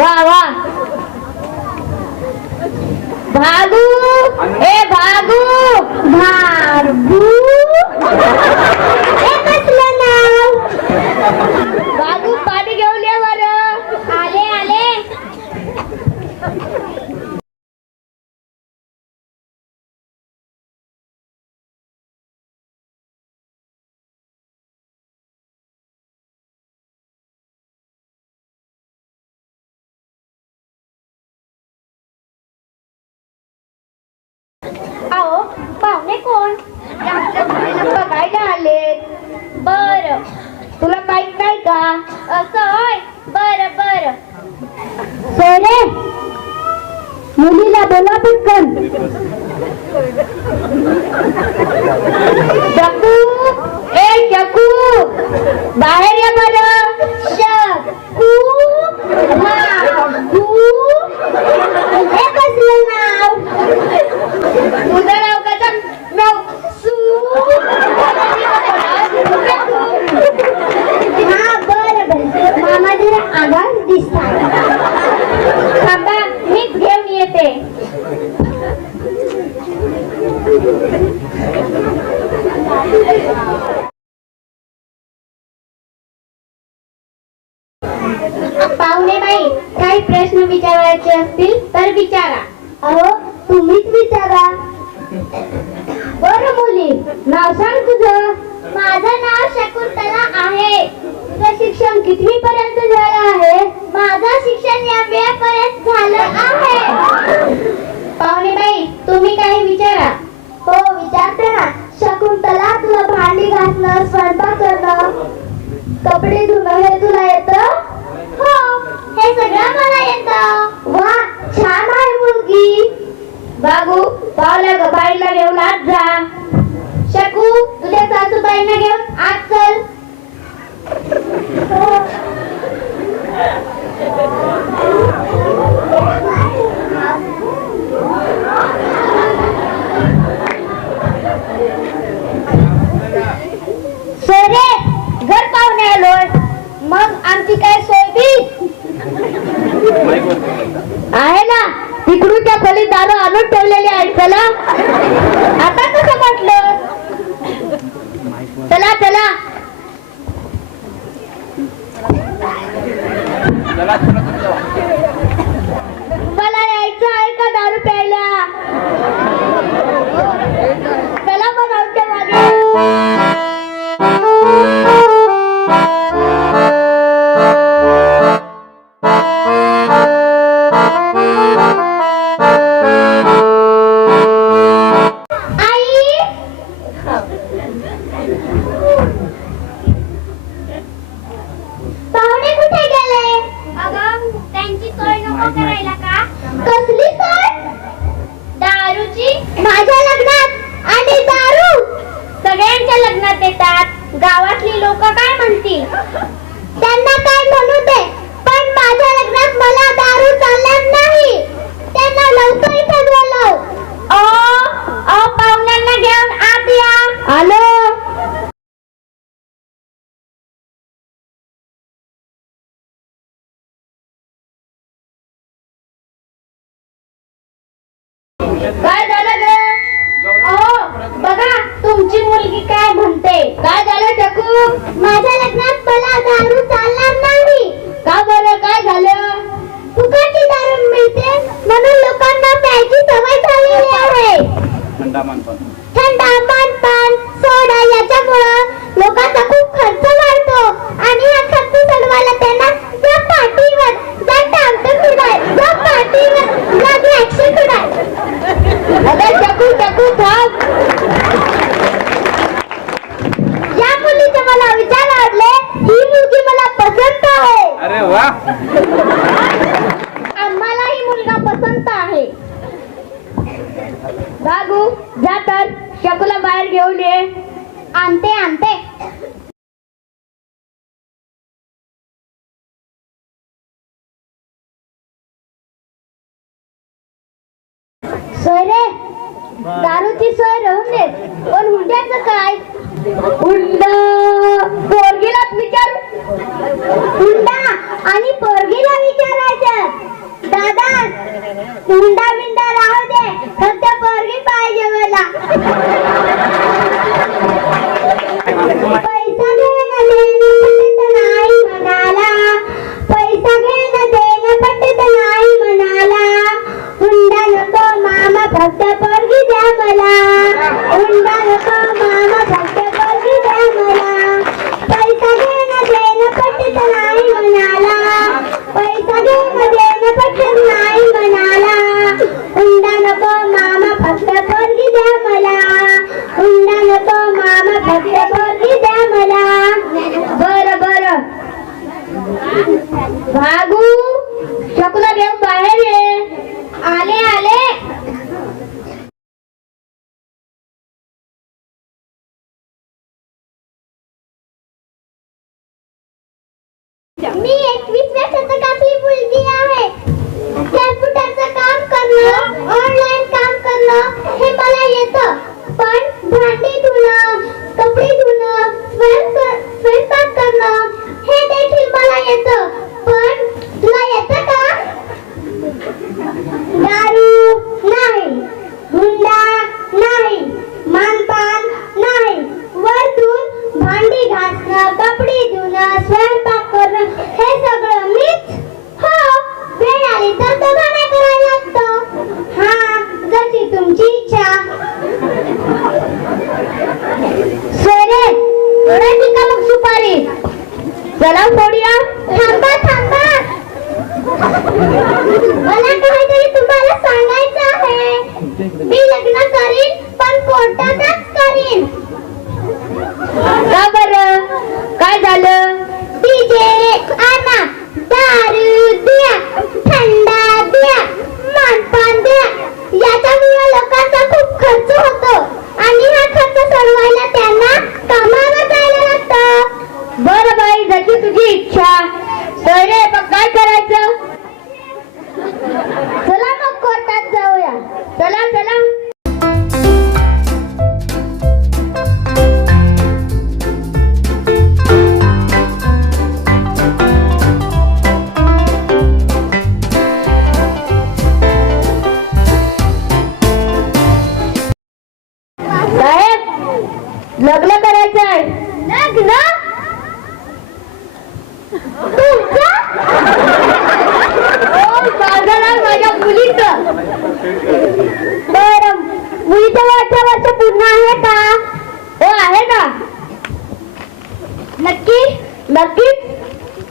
वा वा. भागू ए भागू भागू. कोण? बघायला आले. बर. तुला माहीत नाही का? असं होय? बर बर. सोरे मुलीला बोला पटकन. जगू ए जगू बाहेर या मला. तर विचारा अहो तुम्हीच विचारा बर मुली नाव सांग तुझ. माझं नाव शकुंतला आहे. तुझं शिक्षण कितवी पर्यंत झालं आहे? माझं शिक्षण एमबीए पर्यंत झालं आहे. पाहुणेबाई तुम्ही काही विचारा. हो विचारते ना. शकुंतला तुला भांडी घासणं स्वयंपाक करणं. मला यायचं आहे का दारू प्यायला? चला मग my सोय रे दारूची सोय राहून देत पण हुंड्याचं काय? हुंड. पोरगीला विचार. हुंडा आणि पोरगीला विचारायचं. दादा हुंडा बिंडा राहू दे. फक्त पोरगी पाहिजे मला. मी एकवीस वर्षाचा आपली मुलगी आहे. कॅम्प्युटरचं काम करणं ऑनलाईन काम करणं हे मला येतं. पण भांडी धुणं कपडे धुणं स्वयंपाक करणं हे देखील मला येतं. पण तुला येतं का? दारू चला सोडिया थांबा थांबा. मला काहीतरी तुम्हाला सांगायचं आहे. मी लग्न करीन पण कोर्टातच करीन. का बर? काय झालं? डीजे आना दारू द्या थंडा द्या मानपान द्या. याच्यामुळे लोकांचा खूप खर्च होतो. नक्की नक्की?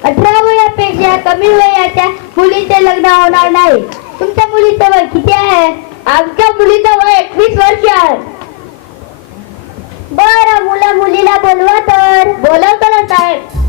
अठरा वयापेक्षा कमी वयाच्या मुलीचे लग्न होणार नाही. तुमच्या मुलीचं वय किती आहे? आमच्या मुलीचं वय एकवीस वर्ष आहे. बरं मुला मुलीला बोलवा तर. बोलवतो ना साहेब.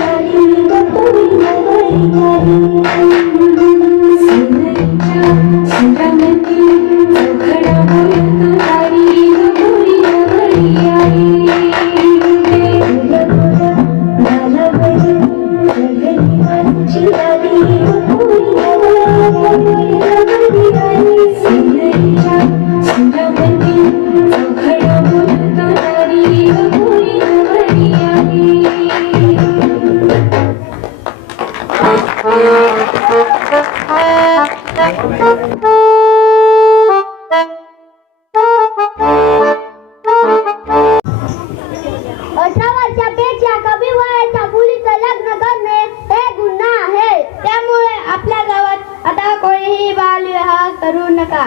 कोणीही बालविवाह करू नका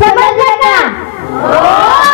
समजलं का